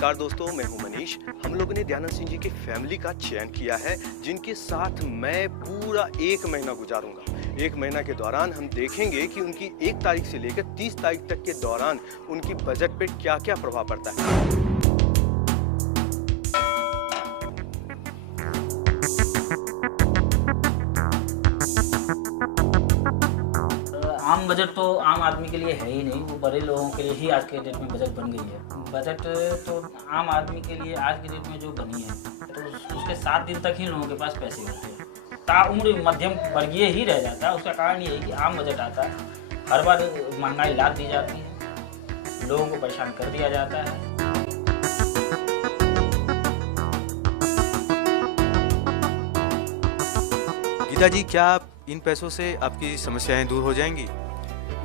नमस्कार दोस्तों, मैं हूं मनीष। हम लोगों ने दयानंद सिंह जी की फैमिली का चयन किया है, जिनके साथ मैं पूरा 1 महीना गुजारूंगा। 1 महीना के दौरान हम देखेंगे कि उनकी 1 तारीख से लेकर 30 तारीख तक के दौरान उनकी बजट पे क्या-क्या प्रभाव पड़ता है। आम बजट तो आम आदमी के लिए है ही नहीं, वो बड़े लोगों के लिए ही आज के डेट में बजट बन गई है। बजट तो आम आदमी के लिए आज के डेट में जो बनी है तो उसके 7 दिन तक ही लोगों के पास पैसे होते हैं। ताउम्र मध्यम वर्गीय ही रह जाता है। उसका कारण ये है कि आम बजट आता है, हर बार महंगाई लाद दी जाती है, लोगों को परेशान कर दिया जाता है। गीता जी, क्या इन पैसों से आपकी समस्याएं दूर हो जाएंगी?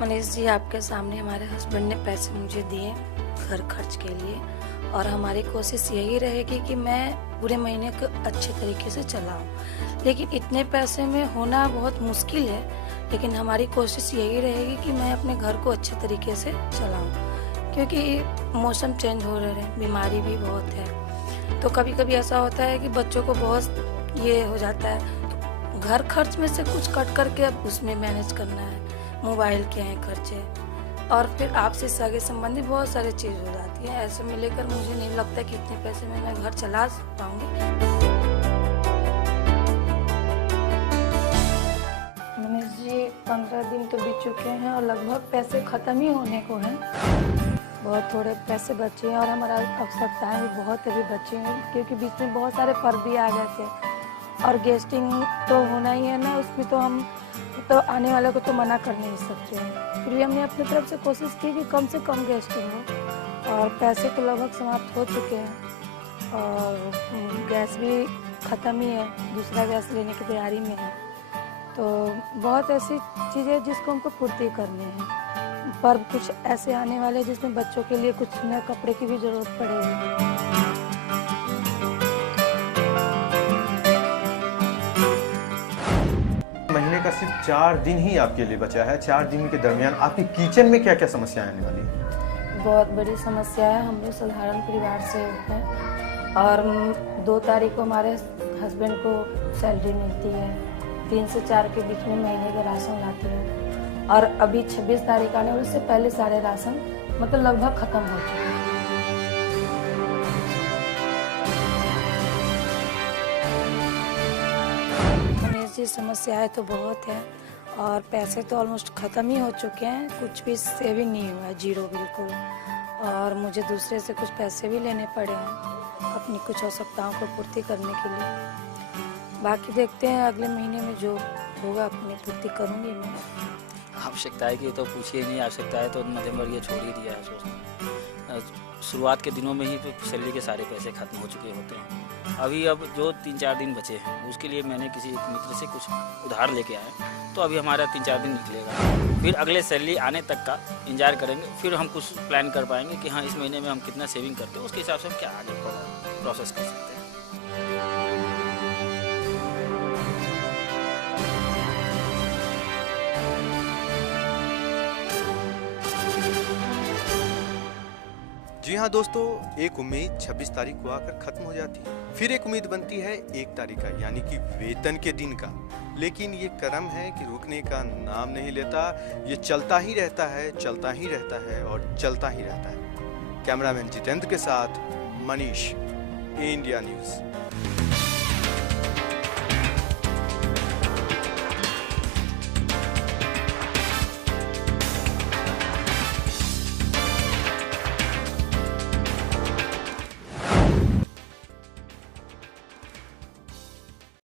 मनीष जी, आपके सामने हमारे हस्बैंड ने पैसे मुझे दिए घर खर्च के लिए, और हमारी कोशिश यही रहेगी कि मैं पूरे महीने को अच्छे तरीके से चलाऊं। लेकिन इतने पैसे में होना बहुत मुश्किल है, लेकिन हमारी कोशिश यही रहेगी कि मैं अपने घर को अच्छे तरीके से चलाऊं, क्योंकि मौसम चेंज हो रहे हैं, बीमारी भी बहुत है। तो कभी कभी ऐसा होता है कि बच्चों को बहुत ये हो जाता है, तो घर खर्च में से कुछ कट करके अब उसमें मैनेज करना है। मोबाइल के हैं खर्चे, और फिर आपसे सगे संबंधी बहुत सारी चीज़ हो जाती है। ऐसे में लेकर मुझे नहीं लगता कि इतने पैसे में मैं घर चला पाऊंगी। मनीष जी, 15 दिन तो बीत चुके हैं और लगभग पैसे ख़त्म ही होने को हैं। बहुत थोड़े पैसे बचे हैं और हमारा आवश्यकताएँ भी बहुत अभी बची हैं, क्योंकि बीच में बहुत सारे पर्व भी आ गए थे और गेस्टिंग तो होना ही है ना, उसमें तो हम तो आने वाले को तो मना कर नहीं सकते हैं। इसलिए हमने अपनी तरफ से कोशिश की कि कम से कम गेस्टिंग हो, और पैसे तो लगभग समाप्त हो चुके हैं और गैस भी ख़त्म ही है, दूसरा गैस लेने की तैयारी में है। तो बहुत ऐसी चीज़ें जिसको हमको पूर्ति करनी है। पर्व कुछ ऐसे आने वाले जिसमें बच्चों के लिए कुछ नए कपड़े की भी ज़रूरत पड़ेगी। महीने का सिर्फ 4 दिन ही आपके लिए बचा है। 4 दिन के दरमियान आपकी किचन में क्या-क्या समस्याएं आने वाली हैं? बहुत बड़ी समस्या है। हम लोग साधारण परिवार से होते हैं और 2 तारीख को हमारे हस्बैंड को सैलरी मिलती है। 3 से 4 के बीच में महीने का राशन लाते हैं, और अभी 26 तारीख आने वाले से पहले सारे राशन मतलब लगभग ख़त्म हो चुके हैं। जी, समस्याएं तो बहुत है और पैसे तो ऑलमोस्ट ख़त्म ही हो चुके हैं। कुछ भी सेविंग नहीं हुआ है, जीरो बिल्कुल। और मुझे दूसरे से कुछ पैसे भी लेने पड़े हैं अपनी कुछ आवश्यकताओं को पूर्ति करने के लिए। बाकी देखते हैं अगले महीने में जो होगा अपनी पूर्ति करूँगी मैं। आवश्यकताएं की तो पूछिए नहीं, आवश्यकताएं तो मध्यम वर्गीय छोड़ ही दिया है। शुरुआत के दिनों में ही तो सैलरी के सारे पैसे खत्म हो चुके होते हैं। अभी अब जो 3-4 दिन बचे हैं उसके लिए मैंने किसी एक मित्र से कुछ उधार लेके आए, तो अभी हमारा 3-4 दिन निकलेगा। फिर अगले सैलरी आने तक का इंतजार करेंगे, फिर हम कुछ प्लान कर पाएंगे कि हाँ, इस महीने में हम कितना सेविंग करते हैं, उसके हिसाब से हम क्या आगे प्रोसेस कर सकते हैं। जी हाँ दोस्तों, एक उम्मीद 26 तारीख को आकर खत्म हो जाती है। फिर एक उम्मीद बनती है 1 तारीख का, यानी कि वेतन के दिन का। लेकिन ये क्रम है कि रुकने का नाम नहीं लेता। ये चलता ही रहता है, चलता ही रहता है और चलता ही रहता है। कैमरामैन जितेंद्र के साथ मनीष, इंडिया न्यूज़।